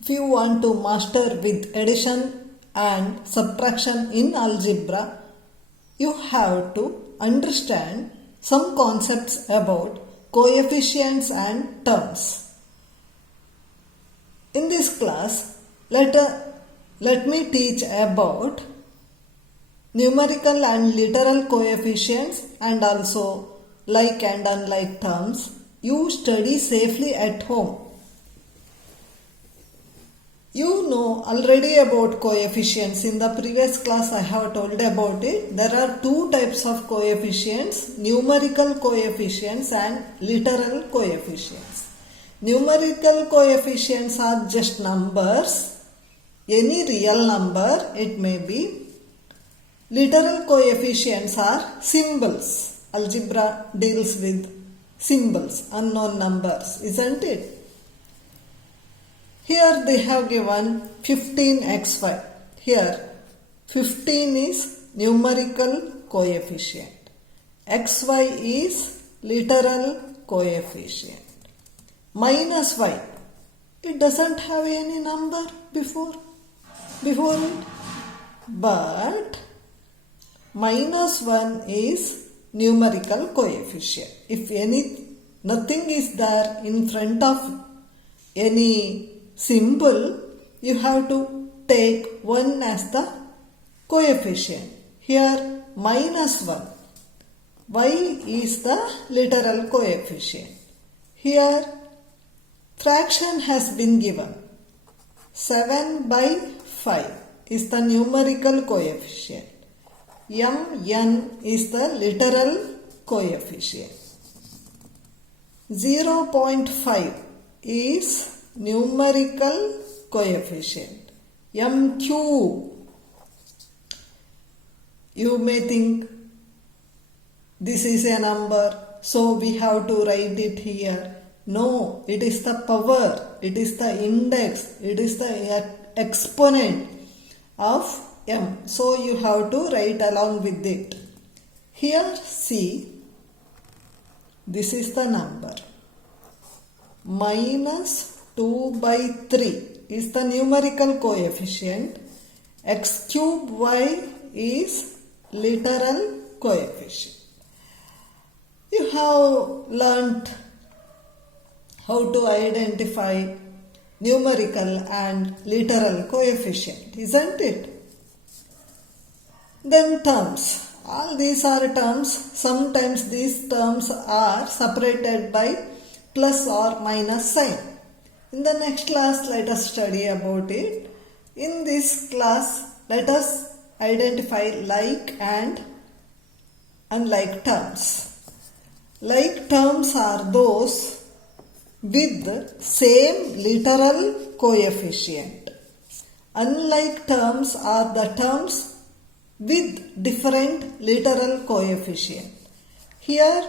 If you want to master with addition and subtraction in algebra, you have to understand some concepts about coefficients and terms. In this class, let me teach about numerical and literal coefficients and also like and unlike terms. You study safely at home. You know already about coefficients. In the previous class I have told about it. There are two types of coefficients, numerical coefficients and literal coefficients. Numerical coefficients are just numbers, any real number it may be. Literal coefficients are symbols. Algebra deals with symbols, unknown numbers, isn't it? Here they have given 15xy. Here 15 is numerical coefficient. xy is literal coefficient. Minus y, it doesn't have any number before it. But minus 1 is numerical coefficient. If nothing is there in front of any symbol, you have to take 1 as the coefficient. Here minus 1. Y is the literal coefficient. Here fraction has been given. 7 by 5 is the numerical coefficient. Mn is the literal coefficient. 0.5 is numerical coefficient. MQ, you may think this is a number, so we have to write it here. No, it is the power, it is the index, it is the exponent of m. So you have to write along with it. Here see, this is the number. Minus 2 by 3 is the numerical coefficient. X cube y is literal coefficient. You have learnt how to identify numerical and literal coefficient, isn't it? Then terms. All these are terms. Sometimes these terms are separated by plus or minus sign. In the next class, let us study about it. In this class, let us identify like and unlike terms. Like terms are those with same literal coefficient. Unlike terms are the terms with different literal coefficient. Here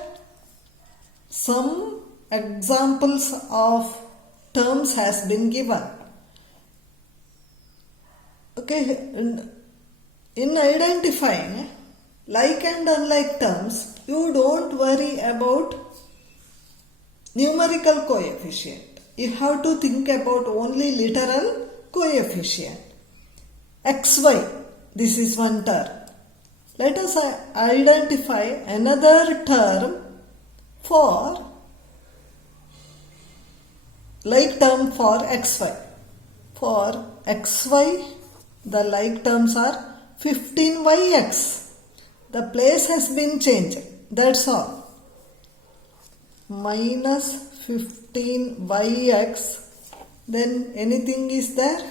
some examples of terms has been given. Okay, in identifying like and unlike terms, you don't worry about numerical coefficient. You have to think about only literal coefficient. xy, this is one term. Let us identify another term for like term for xy. For xy, the like terms are 15yx. The place has been changed. That's all. Minus 15yx. Then anything is there?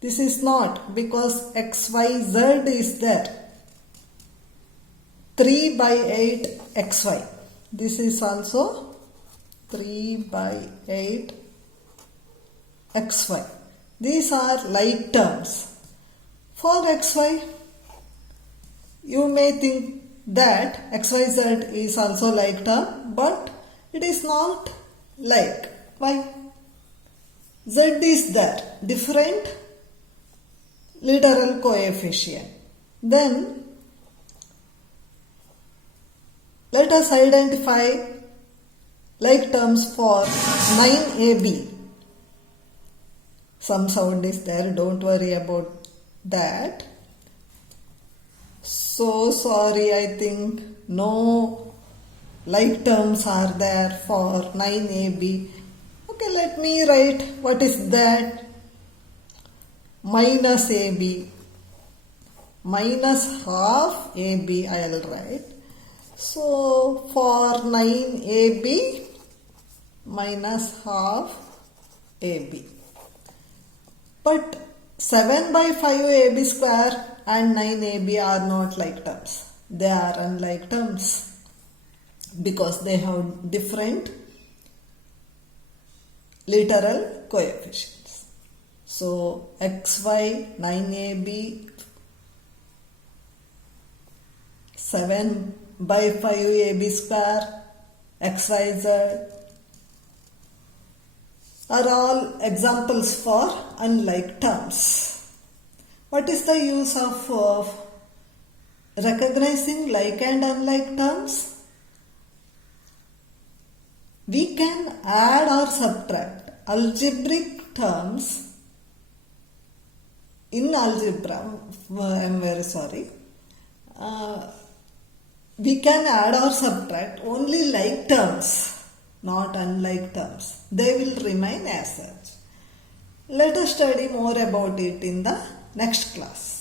This is not, because xyz is there. 3 by 8 xy. This is also 3 by 8 xy. These are like terms. For xy, you may think that xyz is also like term, but it is not like. Why? Z is there, different literal coefficient. Then let us identify like terms for 9ab. some sound is there, don't worry about that. So sorry, I think no like terms are there for 9ab. Okay, let me write what is that. Minus ab, minus half ab I will write. So for 9ab minus half ab. But 7 by 5 ab square and 9ab are not like terms. They are unlike terms because they have different literal coefficients. So xy 9ab 7 by 5 ab square xyz are all examples for unlike terms. What is the use of recognizing like and unlike terms? We can add or subtract algebraic terms in algebra. I am very sorry. We can add or subtract only like terms, not unlike terms. They will remain as such. Let us study more about it in the next class.